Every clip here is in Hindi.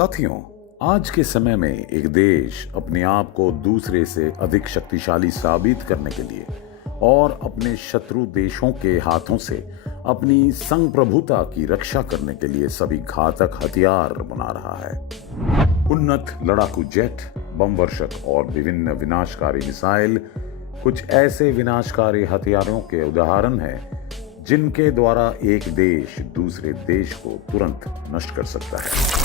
साथियों, आज के समय में एक देश अपने आप को दूसरे से अधिक शक्तिशाली साबित करने के लिए और अपने शत्रु देशों के हाथों से अपनी संप्रभुता की रक्षा करने के लिए सभी घातक हथियार बना रहा है। उन्नत लड़ाकू जेट, बम वर्षक और विभिन्न विनाशकारी मिसाइल कुछ ऐसे विनाशकारी हथियारों के उदाहरण हैं जिनके द्वारा एक देश दूसरे देश को तुरंत नष्ट कर सकता है।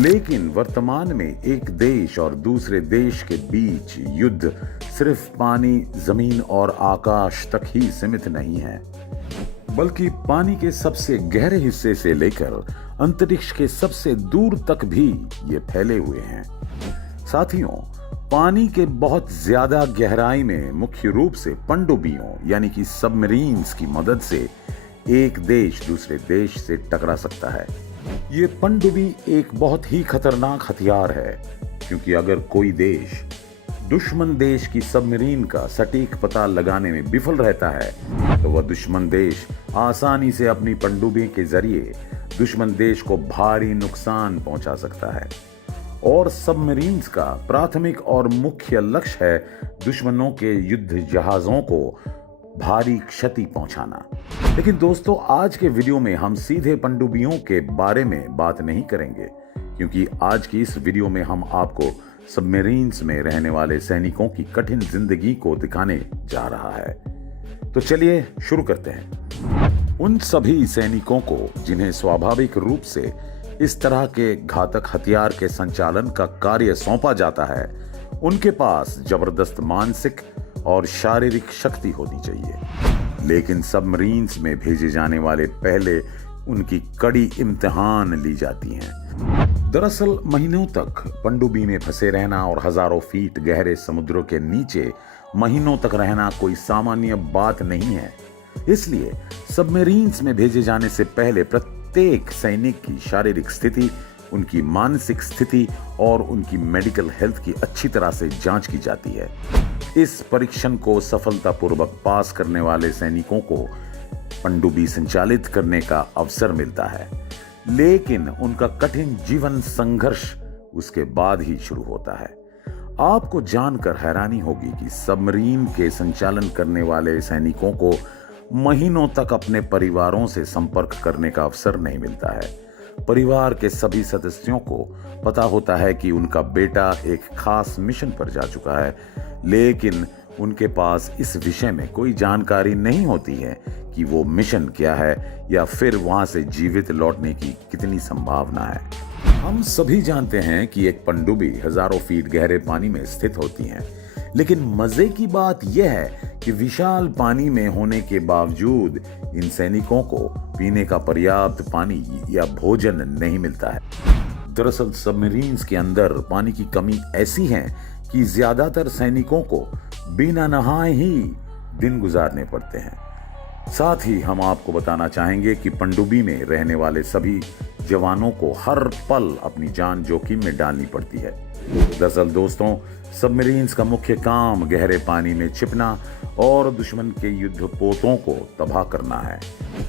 लेकिन वर्तमान में एक देश और दूसरे देश के बीच युद्ध सिर्फ पानी, जमीन और आकाश तक ही सीमित नहीं है, बल्कि पानी के सबसे गहरे हिस्से से लेकर अंतरिक्ष के सबसे दूर तक भी ये फैले हुए हैं। साथियों, पानी के बहुत ज्यादा गहराई में मुख्य रूप से पनडुब्बियों यानी कि सबमरीन्स की मदद से एक देश दूसरे देश से टकरा सकता है। ये पनडुब्बी एक बहुत ही खतरनाक हथियार है, क्योंकि अगर कोई देश दुश्मन देश की सबमरीन का सटीक पता लगाने में विफल रहता है तो वह दुश्मन देश आसानी से अपनी पनडुब्बी के जरिए दुश्मन देश को भारी नुकसान पहुंचा सकता है। और सबमरीन्स का प्राथमिक और मुख्य लक्ष्य है दुश्मनों के युद्ध जहाजों को भारी क्षति पहुंचाना। लेकिन दोस्तों, आज के वीडियो में हम सीधे पनडुब्बियों के बारे में बात नहीं करेंगे, क्योंकि आज की इस वीडियो में हम आपको सबमरीन्स में रहने वाले सैनिकों की कठिन जिंदगी को दिखाने जा रहा है। तो चलिए शुरू करते हैं। उन सभी सैनिकों को जिन्हें स्वाभाविक रूप से इस तरह के घातक हथियार के संचालन का कार्य सौंपा जाता है, उनके पास जबरदस्त मानसिक और शारीरिक शक्ति होनी चाहिए। लेकिन सबमरीन्स में भेजे जाने वाले पहले उनकी कड़ी इम्तिहान ली जाती हैं। दरअसल महीनों तक पनडुब्बी में फंसे रहना और हजारों फीट गहरे समुद्रों के नीचे महीनों तक रहना कोई सामान्य बात नहीं है। इसलिए सबमरीन्स में भेजे जाने से पहले प्रत्येक सैनिक की शारीरिक स्थिति, उनकी मानसिक स्थिति और उनकी मेडिकल हेल्थ की अच्छी तरह से जांच की जाती है। इस परीक्षण को सफलतापूर्वक पास करने वाले सैनिकों को पनडुब्बी संचालित करने का अवसर मिलता है, लेकिन उनका कठिन जीवन संघर्ष उसके बाद ही शुरू होता है। आपको जानकर हैरानी होगी कि सबमरीन के संचालन करने वाले सैनिकों को महीनों तक अपने परिवारों से संपर्क करने का अवसर नहीं मिलता है। परिवार के सभी सदस्यों को पता होता है कि उनका बेटा एक खास मिशन पर जा चुका है, लेकिन उनके पास इस विषय में कोई जानकारी नहीं होती है कि वो मिशन क्या है या फिर वहां से जीवित लौटने की कितनी संभावना है। हम सभी जानते हैं कि एक पनडुब्बी हजारों फीट गहरे पानी में स्थित होती है, लेकिन मजे की बात यह है कि विशाल पानी में होने के बावजूद इन सैनिकों को पीने का पर्याप्त पानी या भोजन नहीं मिलता है। दरअसल सबमरीन्स के अंदर पानी की कमी ऐसी है कि ज्यादातर सैनिकों को बिना नहाए ही दिन गुजारने पड़ते हैं। साथ ही हम आपको बताना चाहेंगे कि पनडुब्बी में रहने वाले सभी जवानों को हर पल अपनी जान जोखिम में डालनी पड़ती है। दरअसल दोस्तों, सबमरीन्स का मुख्य काम गहरे पानी में छिपना और दुश्मन के युद्धपोतों को तबाह करना है।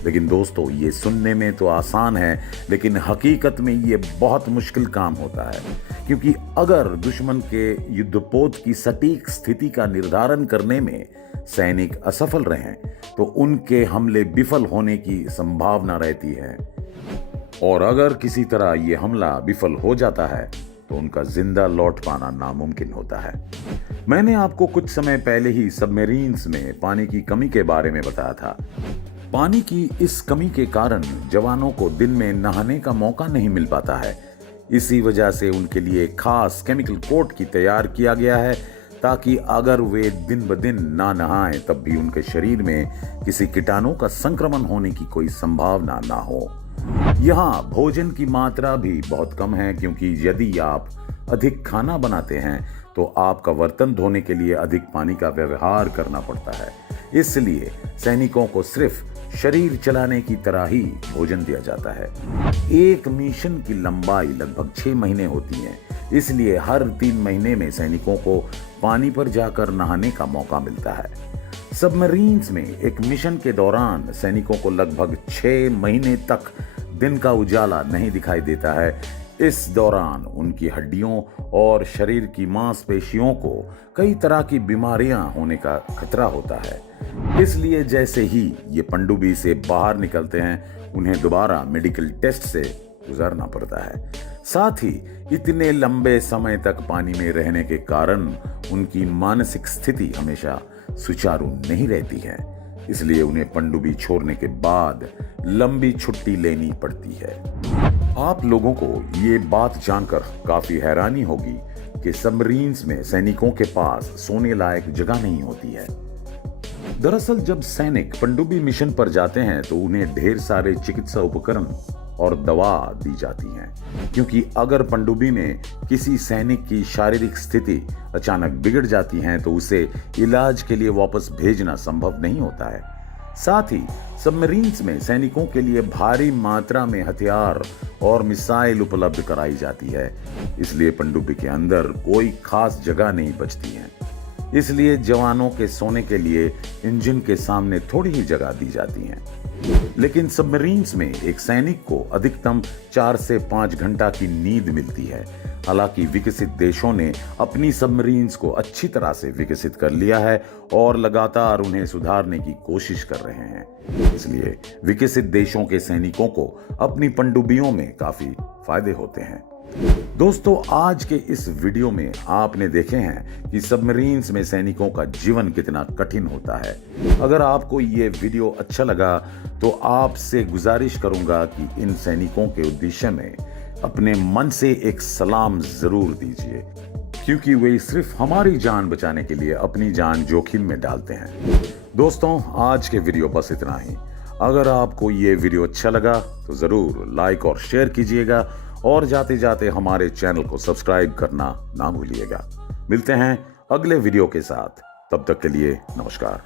लेकिन दोस्तों, ये सुनने में तो आसान है, लेकिन हकीकत में ये बहुत मुश्किल काम होता है, क्योंकि अगर दुश्मन के युद्धपोत की सटीक स्थिति का निर्धारण करने में सैनिक असफल रहें तो उनके हमले विफल होने की संभावना रहती है, और अगर किसी तरह ये हमला विफल हो जाता है तो उनका जिंदा लौट पाना नामुमकिन होता है। मैंने आपको कुछ समय पहले ही सबमरीन्स में पानी की कमी के बारे में बताया था। पानी की इस कमी के कारण जवानों को दिन में नहाने का मौका नहीं मिल पाता है। इसी वजह से उनके लिए खास केमिकल कोट की तैयार किया गया है, ताकि अगर वे दिन ब दिन ना नहाएं तब भी उनके शरीर में किसी कीटाणु का संक्रमण होने की कोई संभावना ना हो। यहाँ भोजन की मात्रा भी बहुत कम है, क्योंकि यदि आप अधिक खाना बनाते हैं तो आपका बर्तन धोने के लिए अधिक पानी का व्यवहार करना पड़ता है। इसलिए सैनिकों को सिर्फ शरीर चलाने की तरह ही भोजन दिया जाता है। एक मिशन की लंबाई लगभग 6 महीने होती है, इसलिए हर 3 महीने में सैनिकों को पानी पर जाकर नहाने का मौका मिलता है। सबमरीन्स में एक मिशन के दौरान सैनिकों को लगभग 6 महीने तक दिन का उजाला नहीं दिखाई देता है। इस दौरान उनकी हड्डियों और शरीर की मांसपेशियों को कई तरह की बीमारियां होने का खतरा होता है। इसलिए जैसे ही ये पनडुब्बी से बाहर निकलते हैं, उन्हें दोबारा मेडिकल टेस्ट से गुजरना पड़ता है। साथ ही इतने लंबे समय तक पानी में रहने के कारण उनकी मानसिक स्थिति हमेशा सुचारू नहीं रहती है। इसलिए उन्हें पनडुब्बी छोड़ने के बाद लंबी छुट्टी लेनी पड़ती है। आप लोगों को ये बात जानकर काफी हैरानी होगी कि सबमरीन्स में सैनिकों के पास सोने लायक जगह नहीं होती है। दरअसल जब सैनिक पनडुब्बी मिशन पर जाते हैं तो उन्हें ढेर सारे चिकित्सा उपकरण और दवा दी जाती हैं, क्योंकि अगर पनडुब्बी में किसी सैनिक की शारीरिक स्थिति अचानक बिगड़ जाती है तो उसे इलाज के लिए वापस भेजना संभव नहीं होता है। साथ ही सबमरीन्स में सैनिकों के लिए भारी मात्रा में हथियार और मिसाइल उपलब्ध कराई जाती है। इसलिए पनडुब्बी के अंदर कोई खास जगह नहीं बचती है। इसलिए जवानों के सोने के लिए इंजन के सामने थोड़ी ही जगह दी जाती है। लेकिन सबमरीन्स में एक सैनिक को अधिकतम 4 से 5 घंटा की नींद मिलती है। हालांकि विकसित देशों ने अपनी सबमरीन्स को अच्छी तरह से विकसित कर लिया है और लगातार उन्हें सुधारने की कोशिश कर रहे हैं। इसलिए विकसित देशों के सैनिकों को अपनी पनडुब्बियों में काफी फायदे होते हैं। दोस्तों, आज के इस वीडियो में आपने देखे हैं कि सबमरीन्स में सैनिकों का जीवन कितना कठिन होता है। अगर आपको ये वीडियो अच्छा लगा तो आपसे गुजारिश करूंगा कि इन सैनिकों के उद्देश्य में अपने मन से एक सलाम जरूर दीजिए, क्योंकि वे सिर्फ हमारी जान बचाने के लिए अपनी जान जोखिम में डालते हैं। दोस्तों, आज के वीडियो बस इतना ही। अगर आपको ये वीडियो अच्छा लगा तो जरूर लाइक और शेयर कीजिएगा और जाते जाते हमारे चैनल को सब्सक्राइब करना ना भूलिएगा। मिलते हैं अगले वीडियो के साथ, तब तक के लिए नमस्कार।